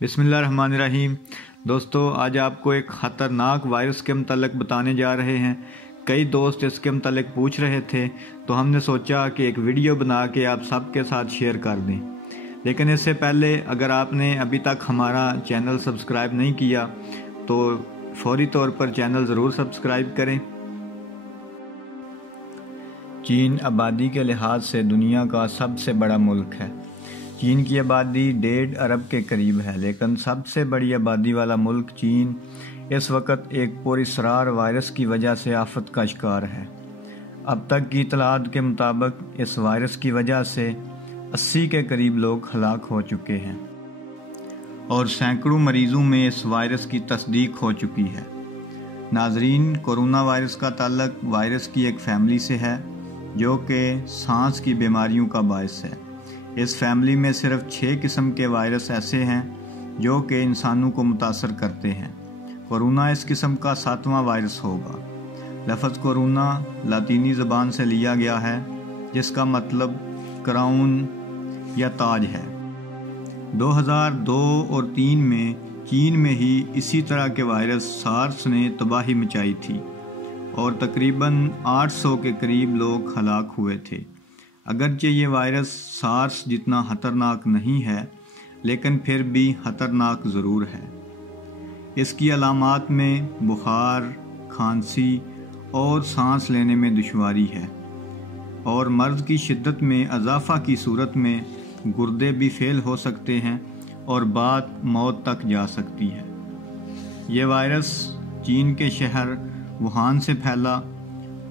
बिस्मिल्लाहिर्रहमानिर्रहीम। दोस्तों, आज आपको एक ख़तरनाक वायरस के मतलब बताने जा रहे हैं। कई दोस्त इसके मतलब पूछ रहे थे, तो हमने सोचा कि एक वीडियो बना के आप सबके साथ शेयर कर दें। लेकिन इससे पहले अगर आपने अभी तक हमारा चैनल सब्सक्राइब नहीं किया तो फौरी तौर पर चैनल ज़रूर सब्सक्राइब करें। चीन आबादी के लिहाज से दुनिया का सबसे बड़ा मुल्क है। चीन की आबादी 1.5 अरब के करीब है, लेकिन सबसे बड़ी आबादी वाला मुल्क चीन इस वक्त एक पुरअसरार वायरस की वजह से आफत का शिकार है। अब तक की इत्तलात के मुताबिक इस वायरस की वजह से 80 के करीब लोग हलाक हो चुके हैं और सैकड़ों मरीजों में इस वायरस की तस्दीक हो चुकी है। नाजरीन, कोरोना वायरस का ताल्लुक वायरस की एक फैमिली से है जो कि सांस की बीमारियों का बायस है। इस फैमिली में सिर्फ 6 किस्म के वायरस ऐसे हैं जो कि इंसानों को मुतासर करते हैं। कोरोना इस किस्म का 7वां वायरस होगा। लफ्ज़ कोरोना लातीनी ज़बान से लिया गया है जिसका मतलब क्राउन या ताज है। 2002 और 3 में चीन में ही इसी तरह के वायरस सार्स ने तबाही मचाई थी और तकरीबन 800 के करीब लोग हलाक हुए थे। अगरचे ये वायरस सार्स जितना ख़तरनाक नहीं है, लेकिन फिर भी ख़तरनाक ज़रूर है। इसकी अलामात में बुखार, खांसी और सांस लेने में दुश्वारी है और मर्ज़ की शिद्दत में इजाफ़ा की सूरत में गुर्दे भी फेल हो सकते हैं और बात मौत तक जा सकती है। ये वायरस चीन के शहर वुहान से फैला।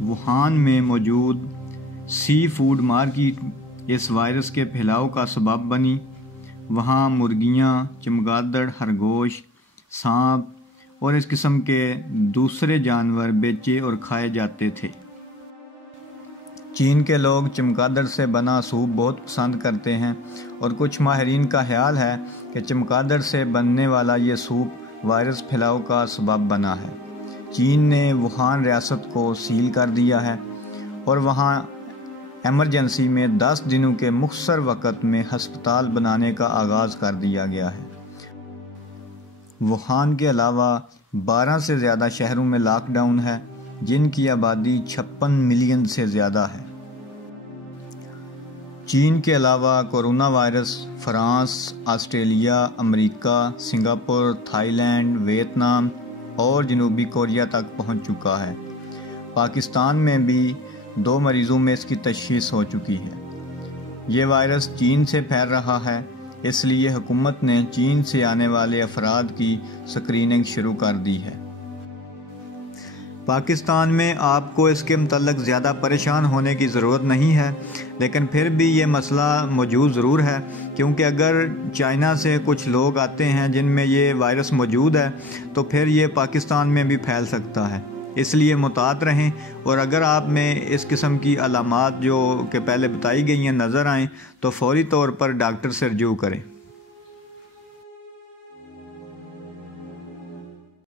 वुहान में मौजूद सी फूड मार्केट इस वायरस के फैलाव का सबब बनी। वहाँ मुर्गियाँ, चमगादड़, खरगोश, सांप और इस किस्म के दूसरे जानवर बेचे और खाए जाते थे। चीन के लोग चमगादड़ से बना सूप बहुत पसंद करते हैं और कुछ माहिरीन का ख्याल है कि चमगादड़ से बनने वाला ये सूप वायरस फैलाव का सबब बना है। चीन ने वुहान रियासत को सील कर दिया है और वहाँ एमरजेंसी में 10 दिनों के मुख्तर वक़्त में हस्पताल बनाने का आगाज़ कर दिया गया है। वुहान के अलावा 12 से ज़्यादा शहरों में लॉकडाउन है जिनकी आबादी 56 मिलियन से ज़्यादा है। चीन के अलावा corona virus France, Australia, America, Singapore, Thailand, Vietnam और जनूबी कोरिया तक पहुंच चुका है। पाकिस्तान में भी 2 मरीज़ों में इसकी तशख़ीस हो चुकी है। ये वायरस चीन से फैल रहा है, इसलिए हुकूमत ने चीन से आने वाले अफराद की स्क्रीनिंग शुरू कर दी है। पाकिस्तान में आपको इसके मतलब ज़्यादा परेशान होने की ज़रूरत नहीं है, लेकिन फिर भी ये मसला मौजूद ज़रूर है, क्योंकि अगर चाइना से कुछ लोग आते हैं जिनमें ये वायरस मौजूद है तो फिर ये पाकिस्तान में भी फैल सकता है। इसलिए मुतात रहें और अगर आप में इस किस्म की अलामात जो कि पहले बताई गई हैं नज़र आएँ तो फौरी तौर पर डॉक्टर से रजू करें।